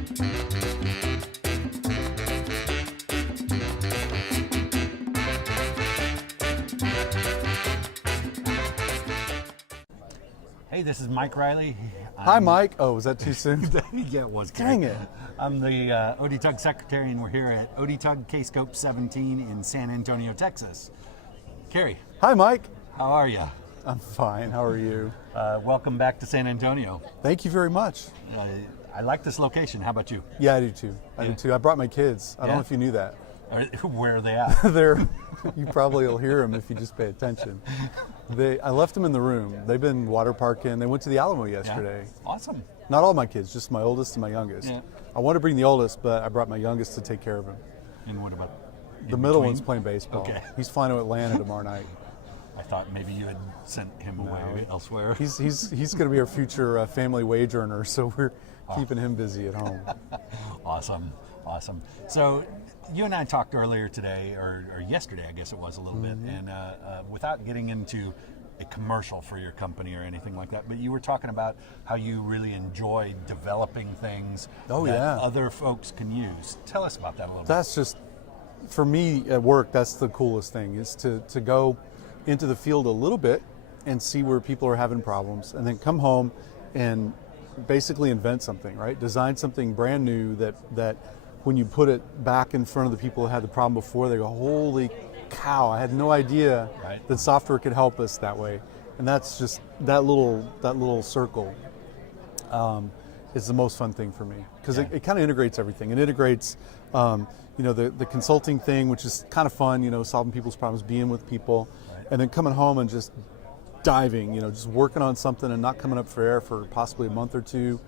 Hey, this is Mike Riley. Hi, Mike. Oh, was that too soon? Yeah, it was. Dang it. I'm the ODTUG secretary, and we're here at ODTUG K-Scope 17 in San Antonio, Texas. Cary. Hi, Mike. How are you? I'm fine. How are you? Welcome back to San Antonio. Thank you very much. I like this location. How about you? Yeah, I do too. I do too. I brought my kids. I don't know if you knew that. Where are they at? You probably will hear them if you just pay attention. I left them in the room. They've been water parking. They went to the Alamo yesterday. Yeah. Awesome. Not all my kids, just my oldest and my youngest. Yeah. I wanted to bring the oldest, but I brought my youngest to take care of him. And what about the middle one's playing baseball. Okay. He's flying to Atlanta tomorrow night. I thought maybe you had sent him away elsewhere. He's going to be our future family wage earner, so we're keeping him busy at home. Awesome. So you and I talked earlier today, or yesterday, I guess it was a little bit, and without getting into a commercial for your company or anything like that, but you were talking about how you really enjoy developing things that other folks can use. Tell us about that a little bit. That's just, for me at work, that's the coolest thing, is to go into the field a little bit and see where people are having problems, and then come home and basically invent something, right? Design something brand new that when you put it back in front of the people who had the problem before, they go, holy cow, I had no idea that software could help us that way. And that's just, that little circle is the most fun thing for me, because it kind of integrates everything. It integrates the consulting thing, which is kind of fun, solving people's problems, being with people, and then coming home and just diving, just working on something and not coming up for air for possibly a month or two,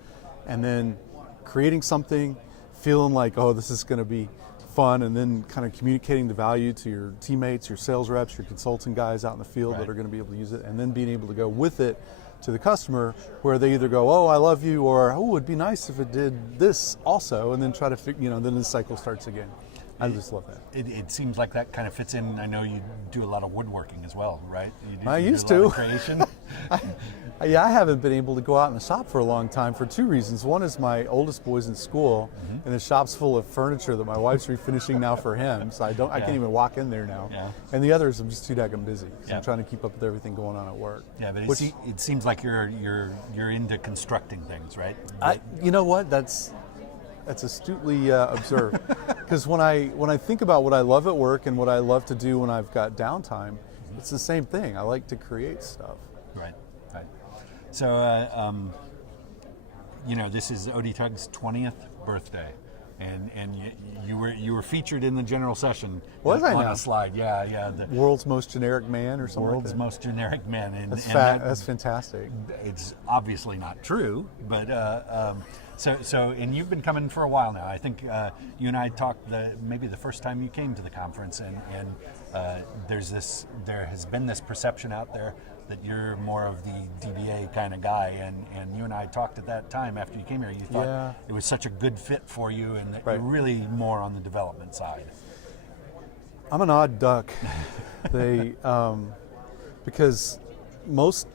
and then creating something, feeling like, oh, this is going to be fun, and then kind of communicating the value to your teammates, your sales reps, your consulting guys out in the field that are going to be able to use it, and then being able to go with it to the customer, where they either go, oh, I love you, or oh, it'd be nice if it did this also, and then try to then the cycle starts again. I just love that. It seems like that kind of fits in. I know you do a lot of woodworking as well, right? I used to. Creation. I haven't been able to go out in the shop for a long time for two reasons. One is my oldest boy's in school, and the shop's full of furniture that my wife's refinishing now for him, so I can't even walk in there now. Yeah. And the other is I'm just too daggum busy. So I'm trying to keep up with everything going on at work. Yeah, but it seems like you're into constructing things, right? You know what? That's astutely observed, because when I think about what I love at work and what I love to do when I've got downtime, it's the same thing. I like to create stuff. Right. So, this is ODTUG's 20th birthday, and you were featured in the general session. Was I on now? a slide? Yeah. The world's most generic man, or something. World's most generic man, and that's fantastic. It's obviously not true, but. And you've been coming for a while now. I think you and I talked maybe the first time you came to the conference, and there has been this perception out there that you're more of the DBA kind of guy, and you and I talked at that time after you came here. You thought it was such a good fit for you, and that you're really more on the development side. I'm an odd duck. Because most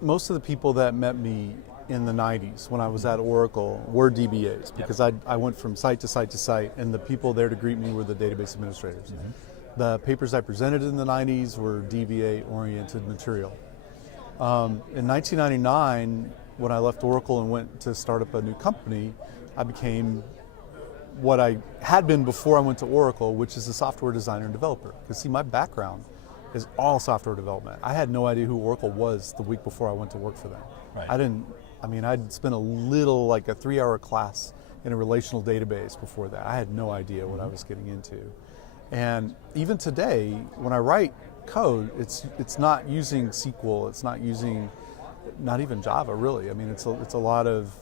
of the people that met me in the 90s when I was at Oracle were DBAs, because I went from site to site to site, and the people there to greet me were the database administrators. The papers I presented in the 90s were DBA-oriented material. In 1999, when I left Oracle and went to start up a new company, I became what I had been before I went to Oracle, which is a software designer and developer. Because see, my background is all software development. I had no idea who Oracle was the week before I went to work for them. I'd spent a 3-hour class in a relational database before that. I had no idea what I was getting into. And even today, when I write code, it's not using SQL, it's not using, not even Java really. I mean, it's a lot of,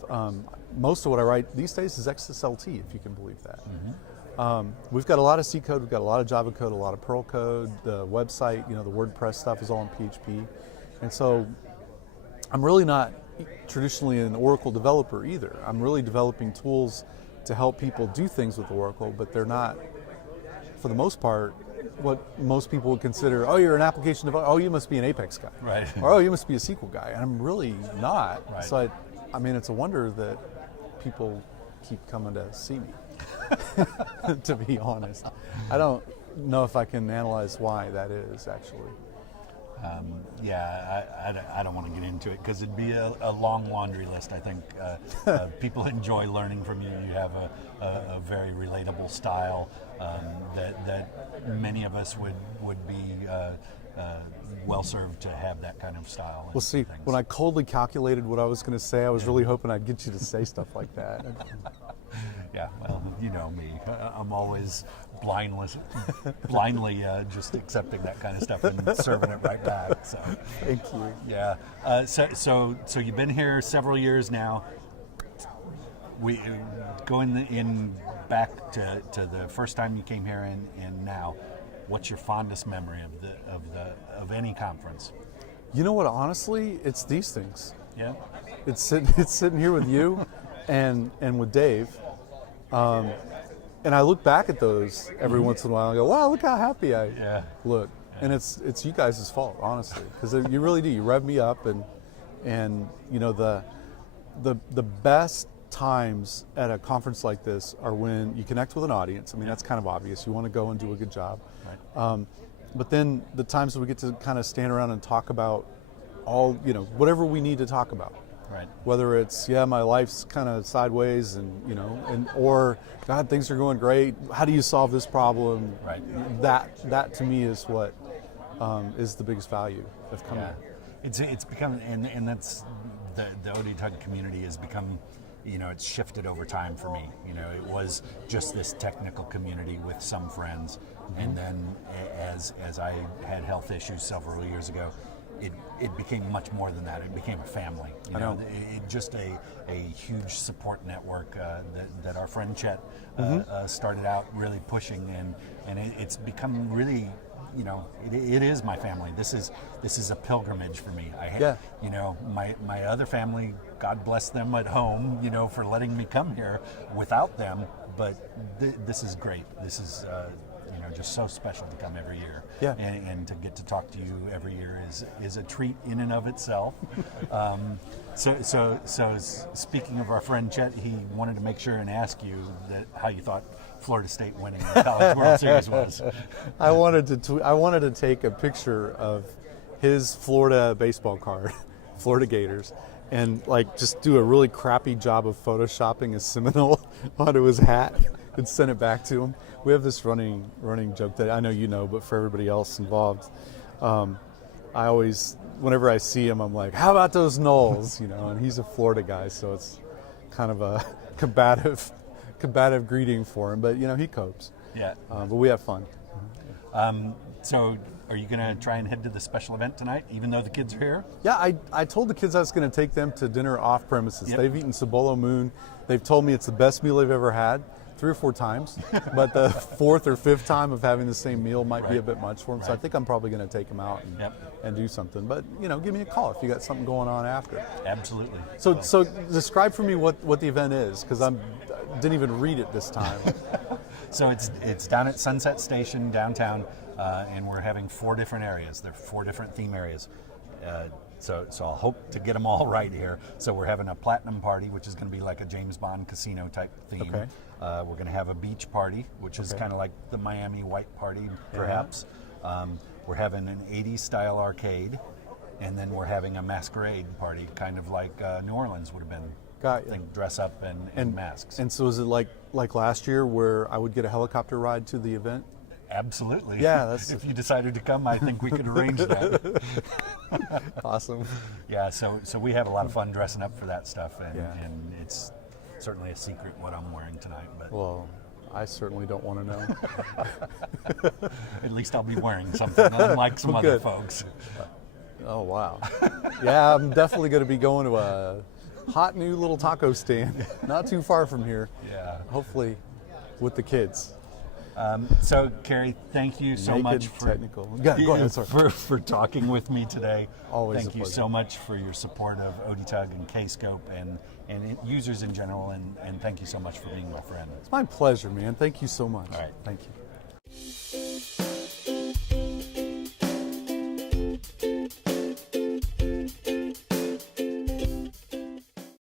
most of what I write these days is XSLT, if you can believe that. We've got a lot of C code, we've got a lot of Java code, a lot of Perl code, the website, the WordPress stuff is all in PHP. And so I'm really not traditionally an Oracle developer either. I'm really developing tools to help people do things with Oracle, but they're not, for the most part, what most people would consider, oh, you're an application developer, oh, you must be an Apex guy. Right. Or, oh, you must be a SQL guy. And I'm really not. Right. So, it's a wonder that people keep coming to see me. To be honest, I don't know if I can analyze why that is actually. I don't want to get into it because it'd be a long laundry list. I think people enjoy learning from you. You have a very relatable style that many of us would be well served to have that kind of style. Well, see, when I coldly calculated what I was going to say, I was really hoping I'd get you to say stuff like that. Yeah, well, you know me. I'm always blindly just accepting that kind of stuff and serving it right back. So, Thank you. yeah. So you've been here several years now. We going in back to the first time you came here and now. What's your fondest memory of any conference? You know what? Honestly, it's these things. Yeah. It's sitting here with you, and with Dave. And I look back at those every once in a while and go, wow, look how happy I look. And it's you guys' fault, honestly, because you really do. You rev me up, and you know the best times at a conference like this are when you connect with an audience. I mean, that's kind of obvious. You want to go and do a good job. Right. But then the times that we get to kind of stand around and talk about all, you know, whatever we need to talk about. Right. Whether it's, my life's kind of sideways or God, things are going great. How do you solve this problem? Right. That to me is what is the biggest value of coming. Yeah. It's become, and that's the ODTUG community has become, it's shifted over time for me. It was just this technical community with some friends, and then as I had health issues several years ago, it became much more than that. It became a family. It just a huge support network that our friend Chet started out really pushing, and it's become really. It is my family. This is a pilgrimage for me. My other family, God bless them at home, for letting me come here without them. But this is great. This is just so special to come every year. Yeah. And to get to talk to you every year is a treat in and of itself. So speaking of our friend Chet, he wanted to make sure and ask you how you thought Florida State winning the College World Series was. I wanted to take a picture of his Florida baseball card, Florida Gators, and just do a really crappy job of photoshopping a Seminole onto his hat and send it back to him. We have this running joke that I know you know, but for everybody else involved, I always, whenever I see him, I'm like, how about those Knowles? And he's a Florida guy, so it's kind of a combative greeting for him, but he copes. Yeah. But we have fun. So are you going to try and head to the special event tonight, even though the kids are here? Yeah, I told the kids I was going to take them to dinner off premises. Yep. They've eaten Cibolo Moon. They've told me it's the best meal they've ever had, 3 or 4 times. But the 4th or 5th time of having the same meal might be a bit much for them. Right. So I think I'm probably going to take them out and do something. But give me a call if you got something going on after. Absolutely. So describe for me what the event is, because I didn't even read it this time. So it's down at Sunset Station downtown, and we're having 4 different areas. There are 4 different theme areas. So I'll hope to get them all right here. So we're having a platinum party, which is going to be like a James Bond casino type theme. Okay. We're going to have a beach party, which is kind of like the Miami White Party, perhaps. We're having an 80s style arcade, and then we're having a masquerade party, kind of like New Orleans would have been. Got you. Think dress up and masks. And so is it like last year where I would get a helicopter ride to the event? Absolutely. Yeah. If you decided to come, I think we could arrange that. Awesome. Yeah, so we have a lot of fun dressing up for that stuff, and it's certainly a secret what I'm wearing tonight. But well, I certainly don't want to know. At least I'll be wearing something, unlike some other folks. Oh, wow. Yeah, I'm definitely going to be going to a hot new little taco stand not too far from here. Yeah. Hopefully with the kids. So, Cary, thank you so much for talking with me today. Always thank you so much for your support of ODTUG and Kscope and users in general, and thank you so much for being my friend. It's my pleasure, man. Thank you so much. All right. Thank you.